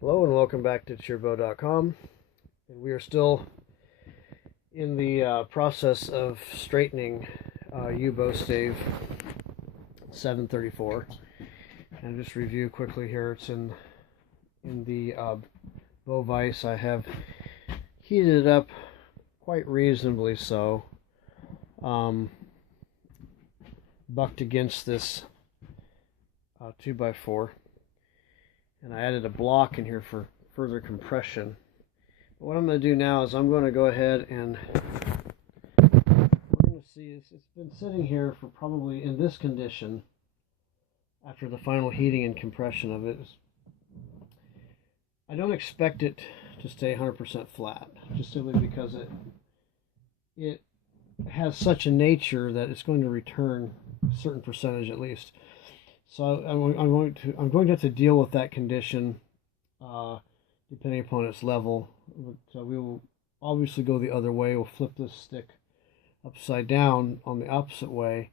Hello and welcome back to cheerbow.com. We are still in the process of straightening bowstave 734. And just review quickly here. It's in the bow vise. I have heated it up quite reasonably so. Bucked against this 2x4. And I added a block in here for further compression. But what I'm going to do now is I'm going to go ahead and we're going to see it's been sitting here for probably in this condition after the final heating and compression of it. I don't expect it to stay 100% flat, just simply because it has such a nature that it's going to return a certain percentage at least. So I'm going to have to deal with that condition depending upon its level. So we will obviously go the other way. We'll flip this stick upside down on the opposite way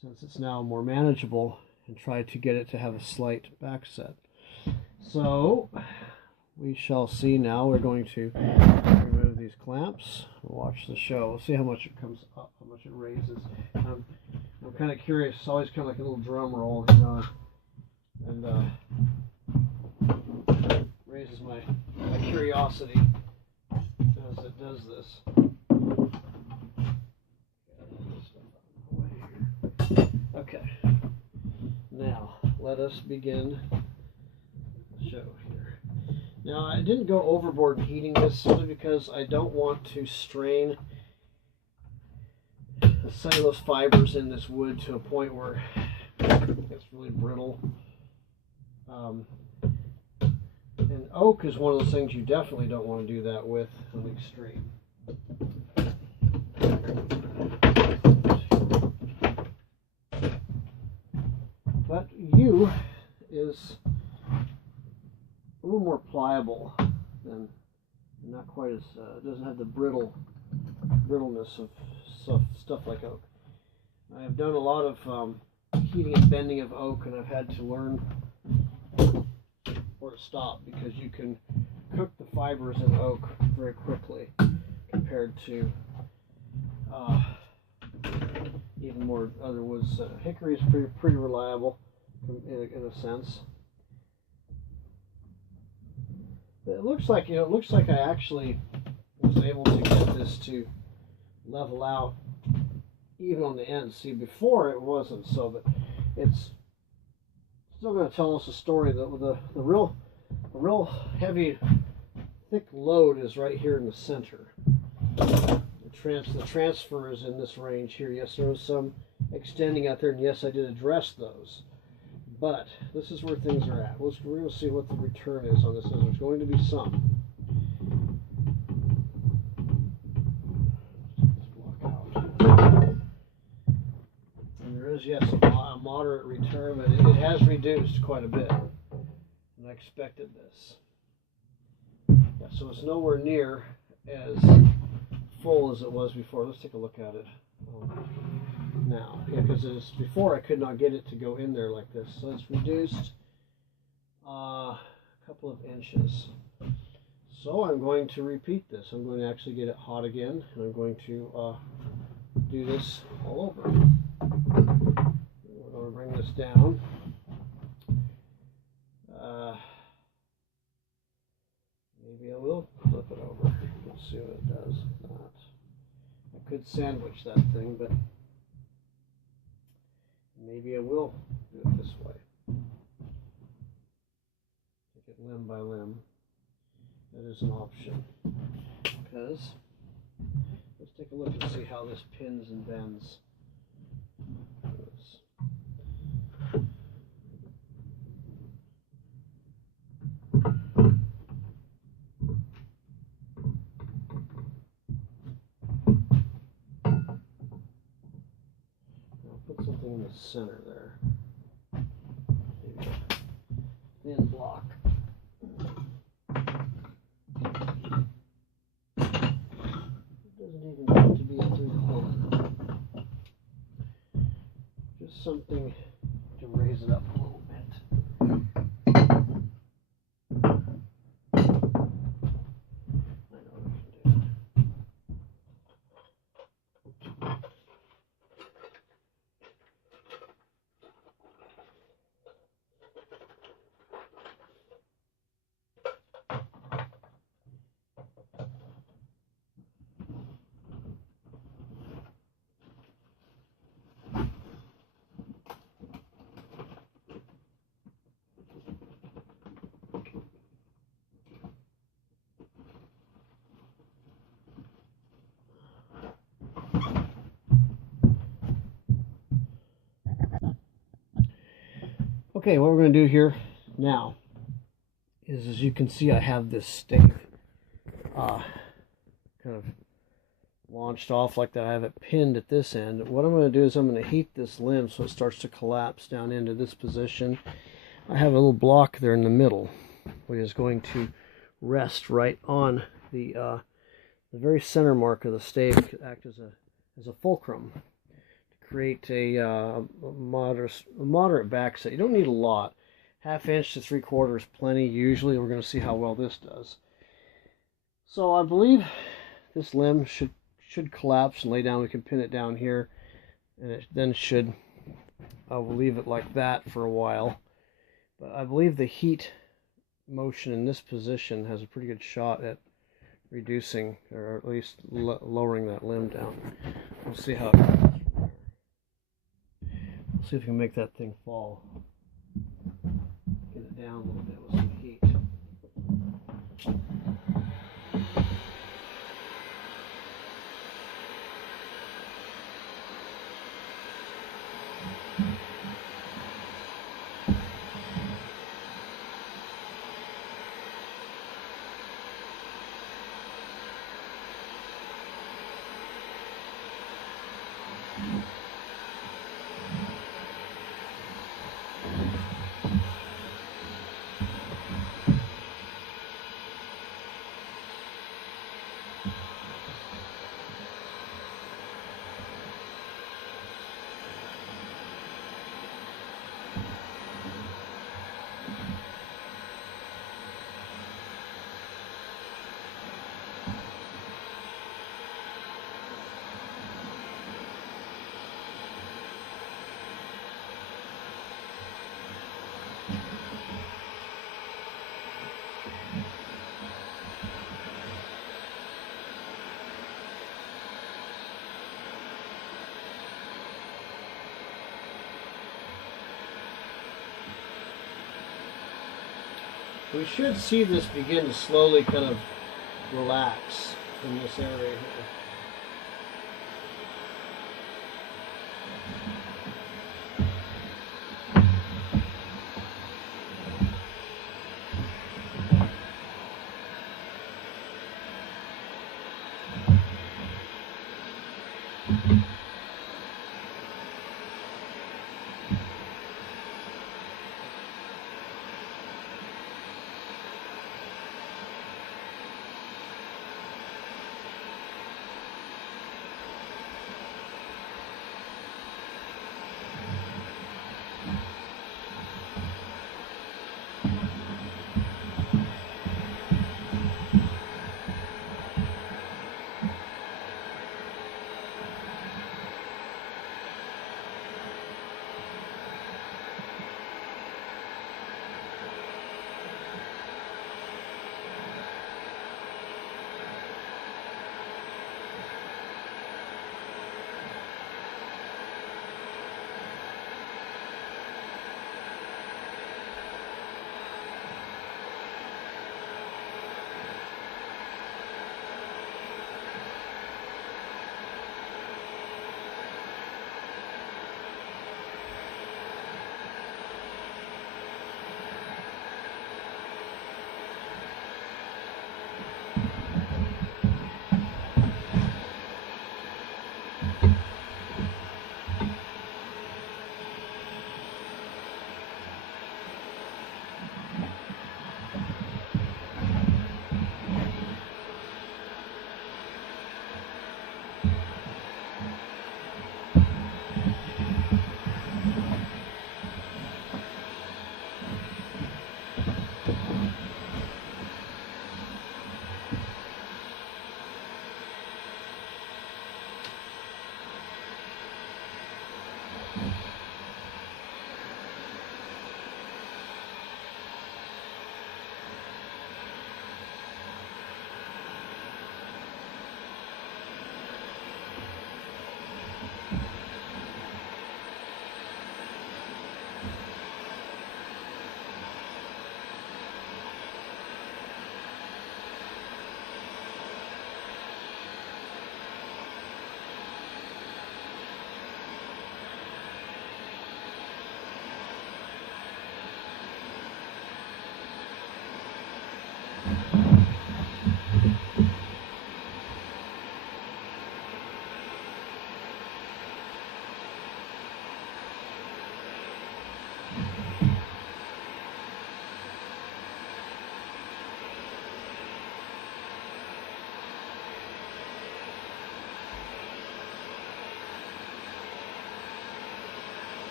since it's now more manageable and try to get it to have a slight backset. So we shall see now. We're going to remove these clamps. Watch the show. We'll see how much it comes up, how much it raises. I'm kind of curious. It's always kind of like a little drum roll, you know, and raises my curiosity as it does this. Okay, now let us begin the show here. Now I didn't go overboard heating this simply because I don't want to strain the cellulose fibers in this wood to a point where it's really brittle. And oak is one of those things you definitely don't want to do that with in the extreme. But yew is a little more pliable than, not quite as, doesn't have the brittleness of stuff like oak. I have done a lot of heating and bending of oak, and I've had to learn where to stop because you can cook the fibers in oak very quickly compared to even more other woods. Hickory is pretty reliable in a sense. But it looks like I actually was able to get this to level out even on the end. See, before it wasn't so, but it's still going to tell us a story. The real heavy, thick load is right here in the center. The transfer is in this range here. Yes, there was some extending out there, and yes, I did address those. But this is where things are at. We're going to see what the return is on this. There's going to be some. And there is, yes, a moderate return, but it has reduced quite a bit. And I expected this. Yeah, so it's nowhere near as full as it was before. Let's take a look at it now. Yeah, because before I could not get it to go in there like this. So it's reduced a couple of inches. So I'm going to repeat this. I'm going to actually get it hot again, and I'm going to do this all over. We're going to bring this down. Maybe I will flip it over. Let's see what it does. I could sandwich that thing, but maybe I will do it this way. Take it limb by limb. That is an option. Because let's take a look and see how this pins and bends. Put something in the center there. Maybe a thin block. It doesn't even have to be a 3-4. Just something to raise it up a little bit. Okay, what we're going to do here now is, as you can see, I have this stave kind of launched off like that. I have it pinned at this end. What I'm going to do is I'm going to heat this limb so it starts to collapse down into this position. I have a little block there in the middle, which is going to rest right on the very center mark of the stave, to act as a fulcrum to create a moderate backset. You don't need a lot. 1/2 inch to 3/4 is plenty usually. We're going to see how well this does. So I believe this limb should collapse and lay down. We can pin it down here, and it then should. I will leave it like that for a while. But I believe the heat motion in this position has a pretty good shot at reducing, or at least lowering that limb down. We'll see how it goes from there. We'll see if we can make that thing fall. Get it down a little bit with some heat. We should see this begin to slowly kind of relax in this area here.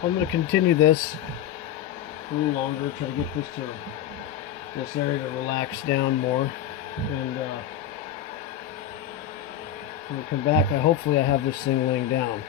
I'm going to continue this a little longer, try to get this area to relax down more, and when we come back, hopefully I have this thing laying down.